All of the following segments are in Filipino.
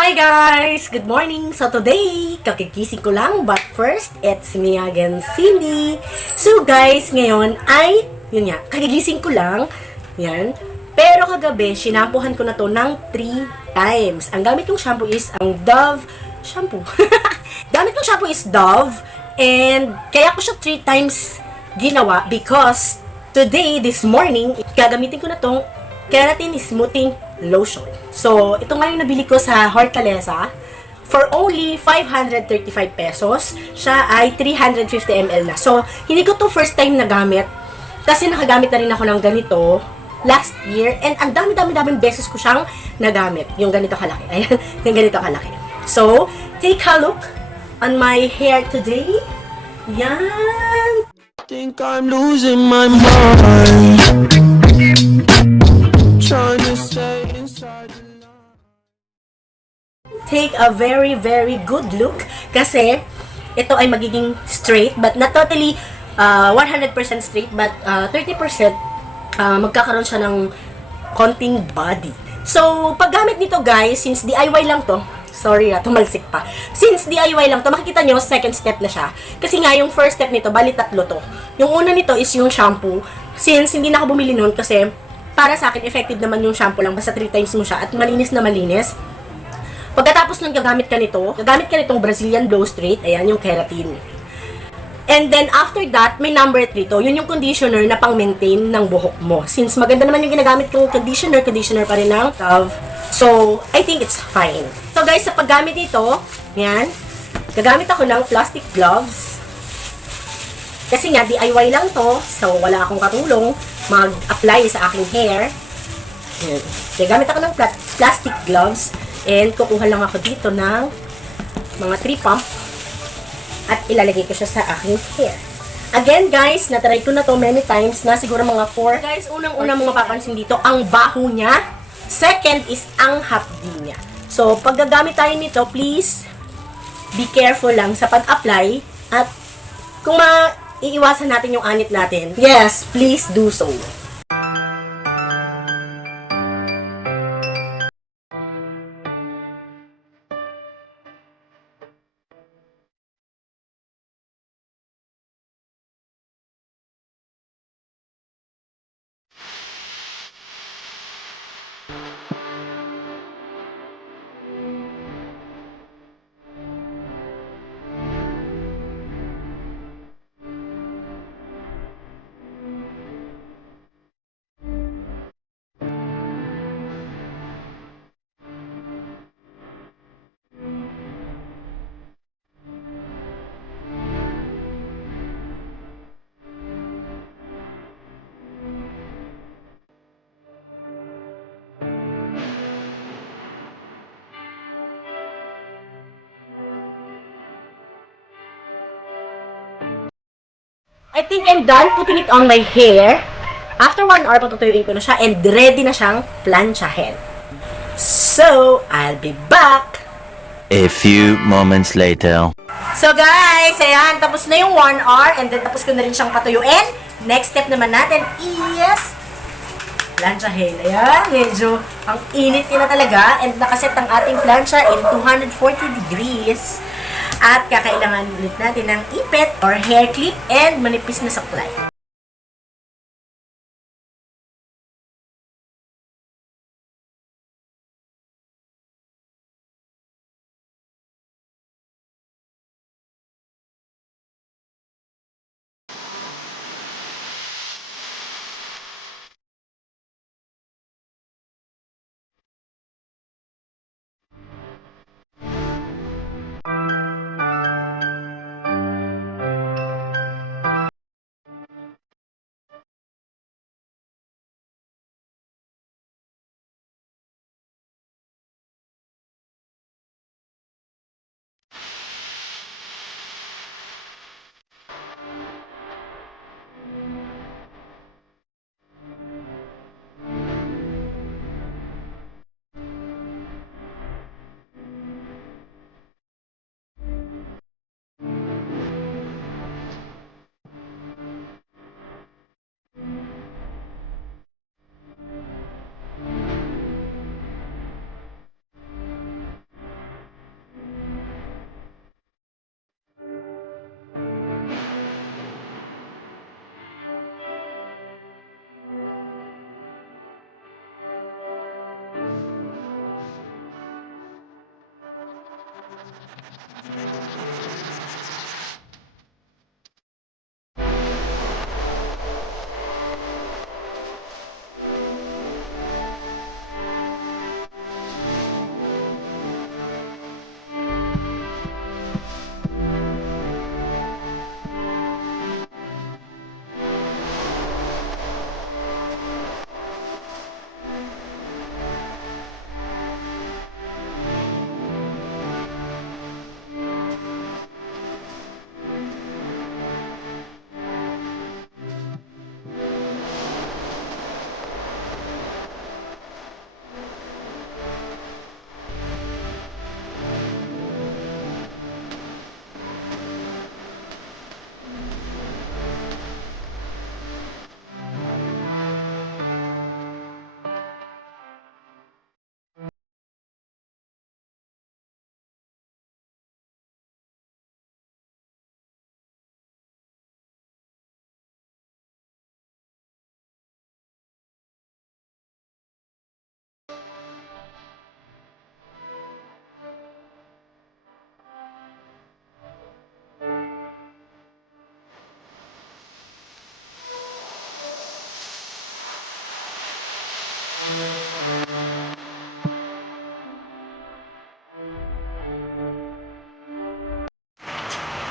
Hi guys! Good morning! So today, kakikising ko lang, but first, it's me again, Cindy. So guys, ngayon ay, yun nga, kagigising ko lang, yan. Pero kagabi, sinampuhan ko na to ng 3 times. Ang gamit kong shampoo is ang Dove shampoo. Gamit kong shampoo is Dove, and kaya ko siya 3 times ginawa because today, this morning, gagamitin ko na tong Keratin Smoothing Lotion. So, ito nga yung nabili ko sa Hortaleza for only 535 pesos. Siya ay 350 ml na. So, hindi ko to first time na gamit kasi nakagamit na rin ako ng ganito last year and ang dami-dami-daming beses ko siyang nagamit. Yung ganito kalaki. Ayan, yung ganito kalaki. So, take a look on my hair today. Yan. Think I'm losing my mind. Trying to stay inside the line. Take a very, very good look kasi ito ay magiging straight but not totally 100% straight but 30% magkakaroon siya ng konting body. So, paggamit nito guys, since DIY lang to, sorry tumalsik pa. Since DIY lang to, makikita nyo, second step na siya. Kasi nga, yung first step nito, bali tatlo to. Yung una nito is yung shampoo. Since hindi na ako bumili nun kasi para sa akin, effective naman yung shampoo lang. Basta 3 times mo siya at malinis na malinis. Pagkatapos nung gagamit ka nitong Brazilian Glow Straight, ayan, yung keratin. And then, after that, may number 3 to. Yun yung conditioner na pang-maintain ng buhok mo. Since maganda naman yung ginagamit kong conditioner pa rin ng Dove. So, I think it's fine. So, guys, sa paggamit nito, yan, gagamit ako ng plastic gloves. Kasi nga, DIY lang to. So, wala akong katulong mag-apply sa aking hair. Yan. Gagamit ako ng plastic gloves. And kukuha lang ako dito ng mga 3 pump. At ilalagay ko siya sa aking hair. Again, guys, natry ko na to many times na siguro mga 4. Guys, unang-una mong mapapansin dito, ang baho niya. Second is ang hapdi niya. So, pag gagamit tayo nito, please, be careful lang sa pag-apply. At kung iiwasan natin yung anit natin, yes, please do so. I think I'm done putting it on my hair. After 1 hour, patutuyuin ko na siya and ready na siyang planchahin. So, I'll be back. A few moments later. So guys, ayan, tapos na yung 1 hour and then tapos ko na rin siyang patuyuin. Next step naman natin is planchahin. Ayan, medyo ang init na talaga and nakaset ang ating plancha in 240 degrees. At kakailangan ulit natin ng ipit or hair clip and manipis na saklay.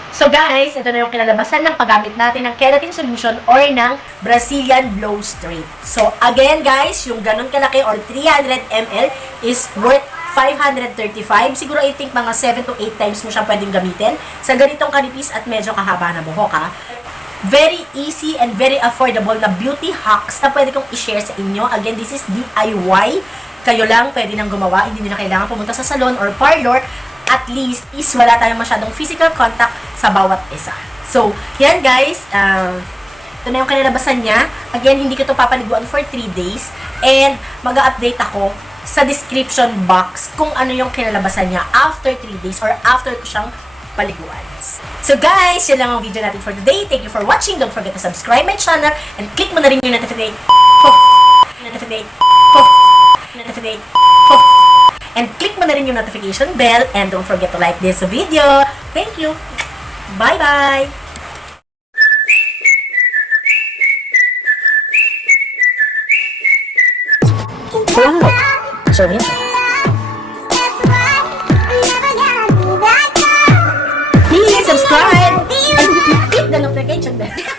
So guys, ito na yung kinalabasan ng paggamit natin ng keratin solution or ng Brazilian Blow Straight. So again guys, yung ganun kalaki or 300 ml is worth 535. Siguro I think mga 7 to 8 times mo siyang pwedeng gamitin sa ganitong kanipis at medyo kahaba na buhok ha. Very easy and very affordable na beauty hacks na pwede kong i-share sa inyo. Again, this is DIY. Kayo lang pwede nang gumawa. Hindi nyo na kailangan pumunta sa salon or parlor. At least is wala tayong masyadong physical contact sa bawat isa. So, yan guys. Ito na yung kinalabasan niya. Again, hindi ko ito papaliguan for 3 days. And mag-update ako sa description box kung ano yung kinalabasan niya after 3 days or after ko siyang paliguan. So guys, yun lang ang video natin for today. Thank you for watching. Don't forget to subscribe my channel and click mo na rin yung notification. And click mo na rin yung notification bell and don't forget to like this video. Thank you. Bye-bye. Wow. Sorry. Please subscribe and click the notification bell.